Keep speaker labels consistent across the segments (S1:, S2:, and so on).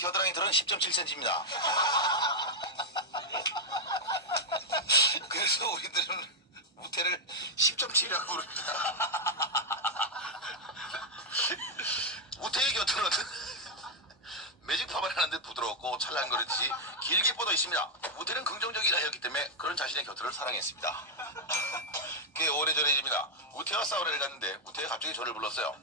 S1: 겨드랑이들은 10.7cm입니다. 그래서 우리들은 우태를 10.7이라고 부릅니다. 우태의 곁은 매직팝을 하는 듯 부드럽고 찰랑거리듯이 길게 뻗어 있습니다. 우태는 긍정적인 아이였기 때문에 그런 자신의 곁을 사랑했습니다. 꽤 오래전의 일입니다. 우태와 사우나를 갔는데 우태가 갑자기 저를 불렀어요.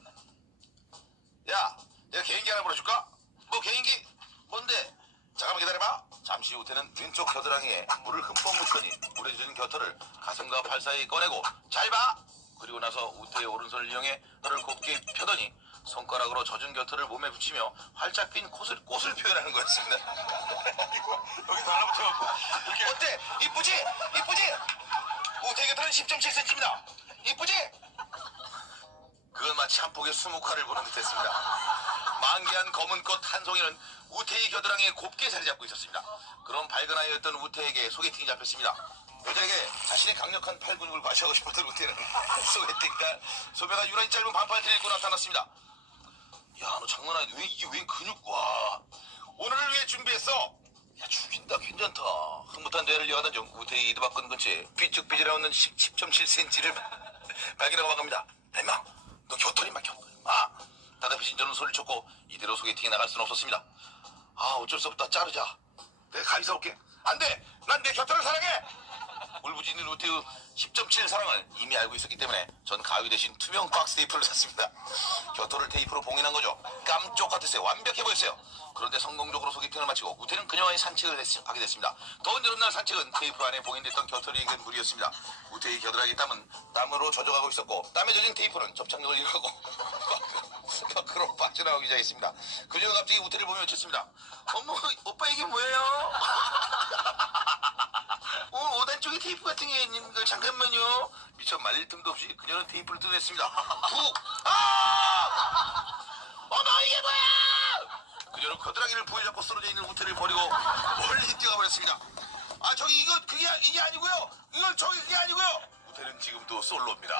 S1: 야, 내가 개인기 하나 불러줄까? 뭐 개인기? 뭔데? 잠깐만 기다려봐. 잠시 후 우태는 왼쪽 겨드랑이에 물을 흠뻑 묻더니 물에 젖은 겨털을 가슴과 팔 사이에 꺼내고 잘 봐! 그리고 나서 우태의 오른손을 이용해 너를 곱게 펴더니 손가락으로 젖은 겨털을 몸에 붙이며 활짝 핀 꽃을, 꽃을 표현하는 거였습니다. 여기 달라붙어갖고 어때? 이쁘지? 이쁘지? 우태의 겨털은 10.7cm입니다. 이쁘지? 그건 마치 한 폭의 수묵화를 보는 듯했습니다. 만개한 검은 꽃 한 송이는 우태의 겨드랑이에 곱게 자리 잡고 있었습니다. 그런 밝은 아이였던 우태에게 소개팅이 잡혔습니다. 여자에게 자신의 강력한 팔 근육을 과시하고 싶었던 우태는 소개팅 날 소매가 유난히 짧은 반팔티를 입고 나타났습니다. 야, 너 장난 아니다. 왜 이게 웬 근육? 와, 오늘을 위해 준비했어. 야, 죽인다. 괜찮다. 흐뭇한 뇌를 이어가던 중 우태의 이두박근 근처에 삐죽삐죽 하는 10.7cm를 발견하고 반갑니다. 임마, 너 겨털이 막 겨털. 아, 답답해진 저는 소리를 쳤고 이대로 소개팅에 나갈 수는 없었습니다. 아, 어쩔 수 없다. 자르자. 내가 가위사 올게. 안 돼. 난 내 겨털을 사랑해. 울부짖는 우태의 10.7 사랑을 이미 알고 있었기 때문에 전 가위 대신 투명 박스 테이프를 샀습니다. 겨털을 테이프로 봉인한 거죠. 깜짝 같았어요. 완벽해 보였어요. 그런데 성공적으로 소개팅을 마치고 우태는 그녀와의 산책을 했- 하게 됐습니다. 더운 여름날 산책은 테이프 안에 봉인됐던 겨털이익은 무리였습니다. 우태의 겨드랑이 땀은 땀으로 젖어가고 있었고 땀에 젖은 테이프는 접착력을 잃어가고 밖으로 빠져나오기 시작했습니다. 그녀가 갑자기 우태를 보며 외쳤습니다. 어머 오빠 이게 뭐예요? 어, 5단 쪽에 테이프 같은 게 있는 걸 잠깐만요. 미처 말릴 틈도 없이 그녀는 테이프를 뜯어냈습니다. 푹! 아! 어머, 이게 뭐야! 겨드랑이를 부여잡고 쓰러져 있는 우태를 버리고 멀리 뛰어가버렸습니다. 아, 저기 이거, 그게, 이게 아니고요. 이건 저기 그게 아니고요. 우태는 지금도 솔로입니다.